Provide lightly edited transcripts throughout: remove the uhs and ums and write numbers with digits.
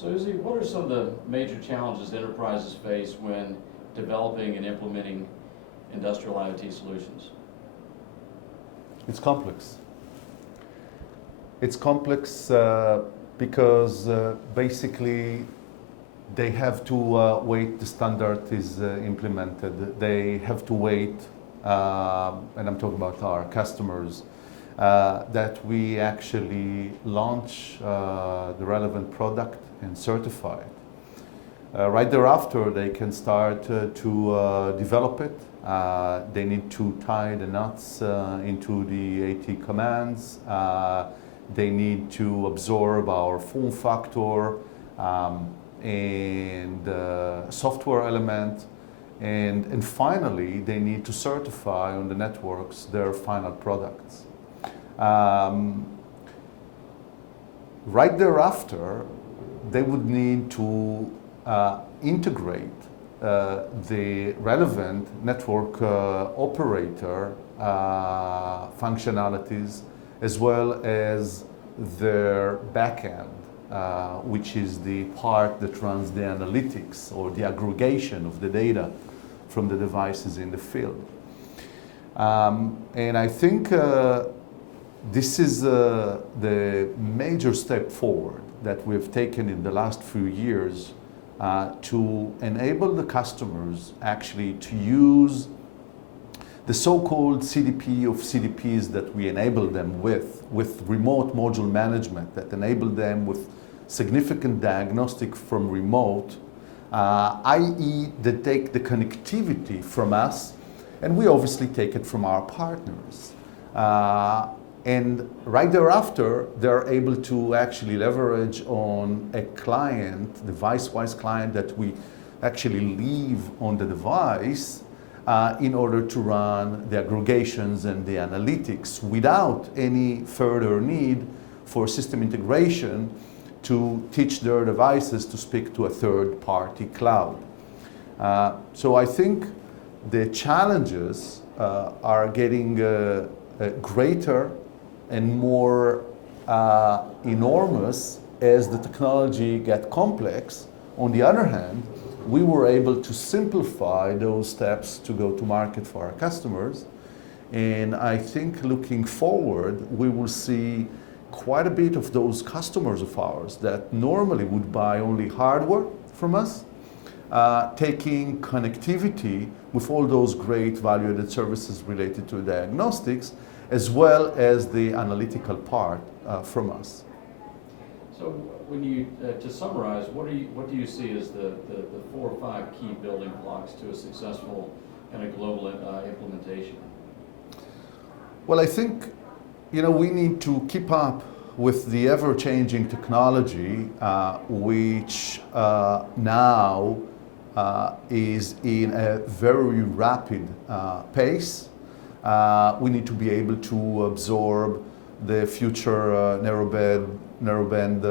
So Oozi, what are some of the major challenges enterprises face when developing and implementing industrial IoT solutions? It's complex. It's complex because basically they have to wait the standard is implemented. They have to wait, and I'm talking about our customers, that we actually launch the relevant product and certify it. Right thereafter, they can start to develop it. They need to tie the nuts into the AT commands. They need to absorb our form factor and software element. And finally, they need to certify on the networks their final products. Right thereafter, they would need to integrate the relevant network operator functionalities as well as their backend, which is the part that runs the analytics or the aggregation of the data from the devices in the field. And I think this is the major step forward that we've taken in the last few years to enable the customers actually to use the so-called CDP of CDPs that we enable them with remote module management that enable them with significant diagnostic from remote, i.e. they take the connectivity from us and we obviously take it from our partners. And right thereafter, they're able to actually leverage on a client, device-wise client that we actually leave on the device in order to run the aggregations and the analytics without any further need for system integration to teach their devices to speak to a third-party cloud. So I think the challenges are getting greater and more enormous as the technology gets complex. On the other hand, we were able to simplify those steps to go to market for our customers. And I think looking forward, we will see quite a bit of those customers of ours that normally would buy only hardware from us, taking connectivity with all those great value-added services related to diagnostics, as well as the analytical part from us. So when you, to summarize, what do you see as the 4 or 5 key building blocks to a successful kind of global implementation? Well, I think, we need to keep up with the ever-changing technology, which now is in a very rapid pace. We need to be able to absorb the future narrowband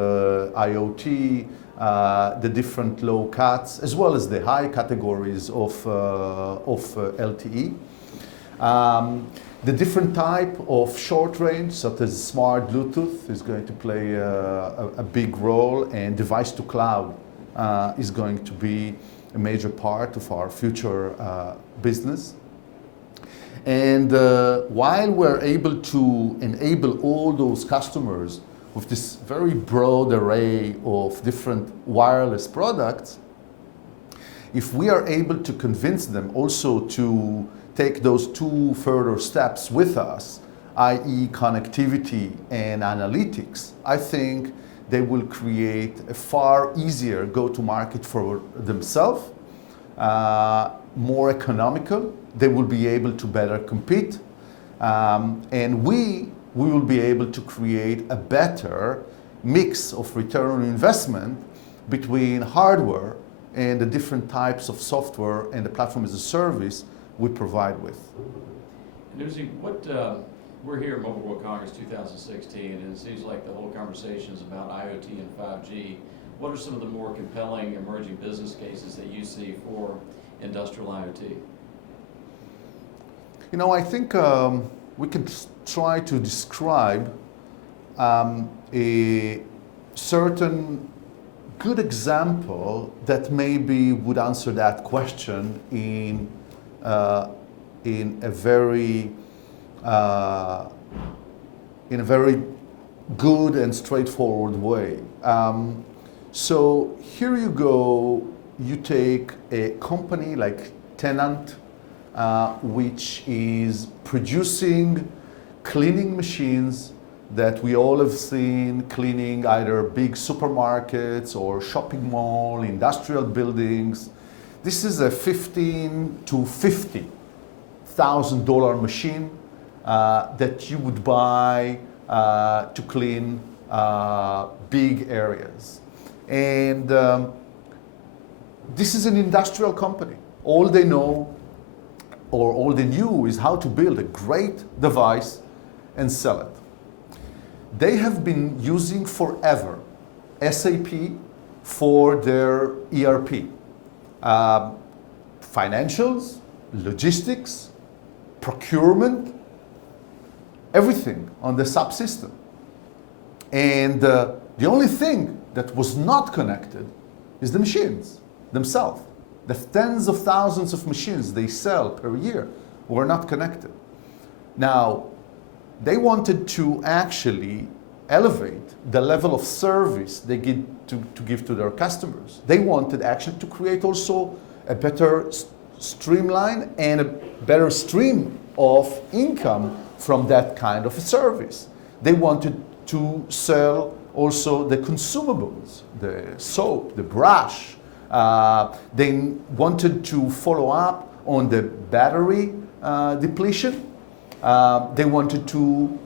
IoT, the different low cuts, as well as the high categories of LTE. The different type of short range, such as smart Bluetooth, is going to play a big role, and device to cloud is going to be a major part of our future business. And while we're able to enable all those customers with this very broad array of different wireless products, if we are able to convince them also to take those 2 further steps with us, i.e. connectivity and analytics, I think they will create a far easier go-to-market for themselves, more economical. They will be able to better compete, and we will be able to create a better mix of return on investment between hardware and the different types of software and the platform as a service we provide with. And Oozi, we're here at Mobile World Congress 2016, and it seems like the whole conversation is about IoT and 5G. What are some of the more compelling emerging business cases that you see for industrial IoT? I think we can try to describe a certain good example that maybe would answer that question in a very good and straightforward way. So here you go, you take a company like Tenant, which is producing cleaning machines that we all have seen cleaning either big supermarkets or shopping mall, industrial buildings. This is a $15,000 to $50,000 machine that you would buy to clean big areas. And this is an industrial company. All they know or all they knew is how to build a great device and sell it. They have been using forever SAP for their ERP. Financials, logistics, procurement, everything on the subsystem. And the only thing that was not connected is the machines themselves. The tens of thousands of machines they sell per year were not connected. Now, they wanted to actually elevate the level of service they give to give to their customers. They wanted actually to create also a better streamline and a better stream of income from that kind of a service. They wanted to sell also the consumables, the soap, the brush. They wanted to follow up on the battery depletion. They wanted to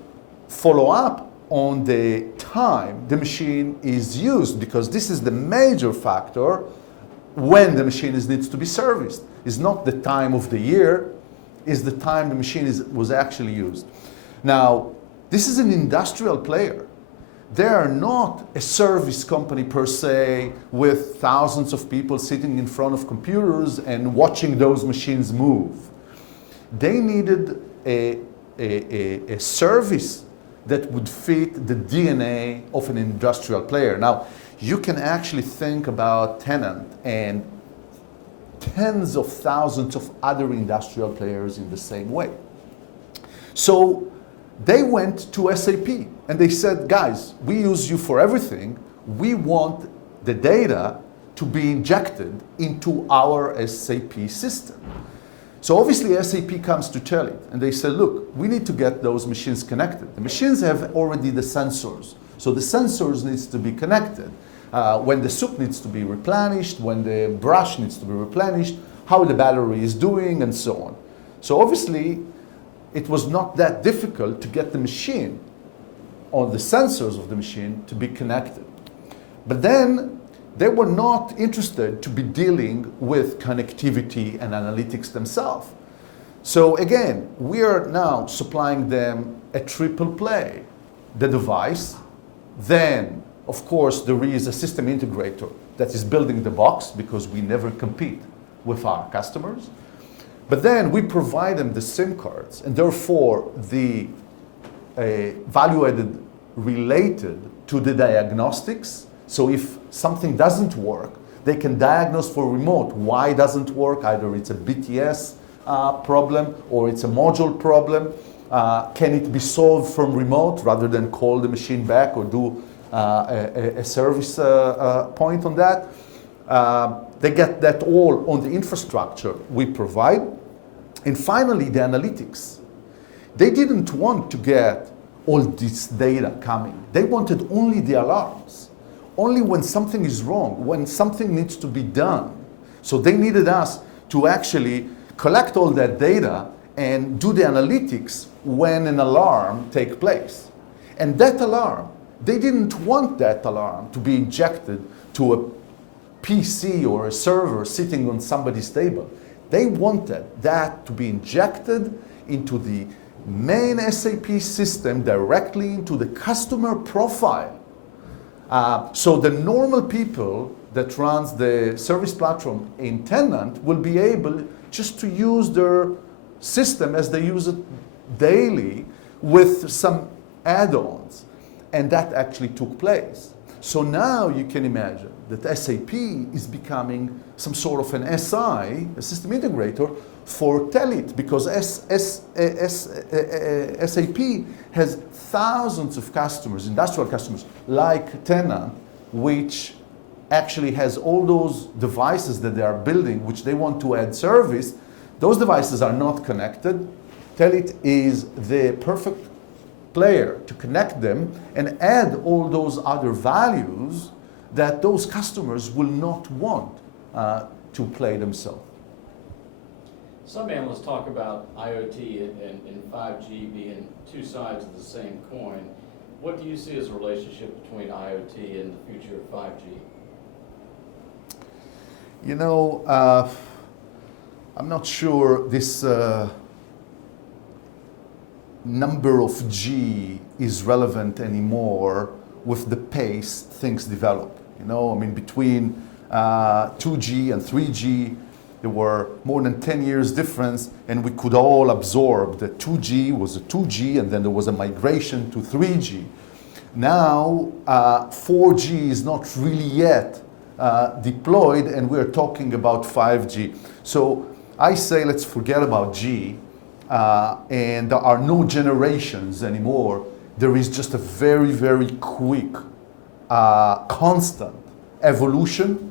follow up on the time the machine is used, because this is the major factor when the machine needs to be serviced. It's not the time of the year, it's the time the machine was actually used. Now, this is an industrial player. They are not a service company per se with thousands of people sitting in front of computers and watching those machines move. They needed a service that would fit the DNA of an industrial player. Now, you can actually think about Tenant and tens of thousands of other industrial players in the same way. So they went to SAP and they said, guys, we use you for everything. We want the data to be injected into our SAP system. So obviously SAP comes to Telit and they said, look, we need to get those machines connected. The machines have already the sensors. So the sensors needs to be connected. When the soup needs to be replenished, when the brush needs to be replenished, how the battery is doing, and so on. So obviously, it was not that difficult to get the machine or the sensors of the machine to be connected. But then they were not interested to be dealing with connectivity and analytics themselves. So again, we are now supplying them a triple play. The device, then of course there is a system integrator that is building the box, because we never compete with our customers. But then we provide them the SIM cards, and therefore the value added related to the diagnostics. So if something doesn't work, they can diagnose for remote why it doesn't work. Either it's a BTS problem or it's a module problem. Can it be solved from remote rather than call the machine back or do a service point on that? They get that all on the infrastructure we provide. And finally, the analytics. They didn't want to get all this data coming. They wanted only the alarms. Only when something is wrong, when something needs to be done. So they needed us to actually collect all that data and do the analytics when an alarm takes place. And that alarm, they didn't want that alarm to be injected to a PC or a server sitting on somebody's table. They wanted that to be injected into the main SAP system directly into the customer profile. So the normal people that runs the service platform in Tenant will be able just to use their system as they use it daily with some add-ons. And that actually took place. So now you can imagine that SAP is becoming some sort of an SI, a system integrator, for Telit, because SAP has thousands of customers, industrial customers, like Tenant, which actually has all those devices that they are building, which they want to add service. Those devices are not connected. Telit is the perfect player to connect them and add all those other values that those customers will not want to play themselves. Some analysts talk about IoT and 5G being two sides of the same coin. What do you see as a relationship between IoT and the future of 5G? You know, I'm not sure this number of G is relevant anymore with the pace things develop. You know, I mean, between 2G and 3G, there were more than 10 years difference, and we could all absorb that 2G was a 2G, and then there was a migration to 3G. Now, 4G is not really yet deployed, and we're talking about 5G. So I say let's forget about G, and there are no generations anymore. There is just a very, very quick, constant evolution.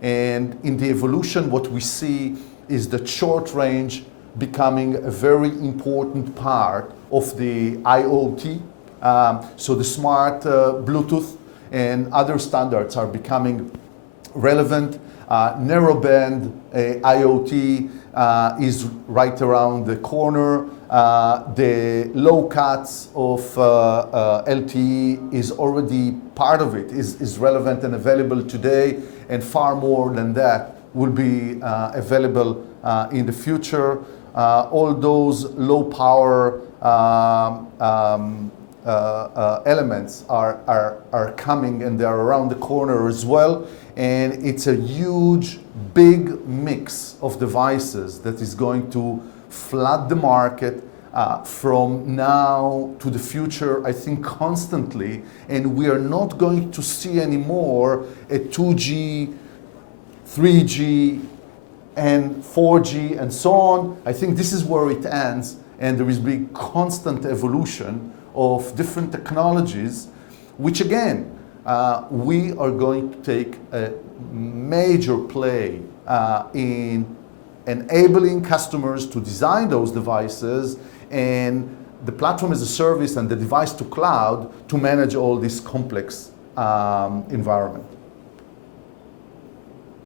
And in the evolution, what we see is that short range becoming a very important part of the IoT. So the smart Bluetooth and other standards are becoming relevant. Narrowband IoT is right around the corner. The low cuts of LTE is already part of it, is relevant and available today, and far more than that will be available in the future. All those low power elements are coming, and they're around the corner as well. And it's a huge, big mix of devices that is going to flood the market from now to the future, I think, constantly. And we are not going to see anymore a 2G, 3G, and 4G, and so on. I think this is where it ends, and there is big constant evolution of different technologies, which again, we are going to take a major play in enabling customers to design those devices, and the platform as a service and the device to cloud to manage all this complex environment.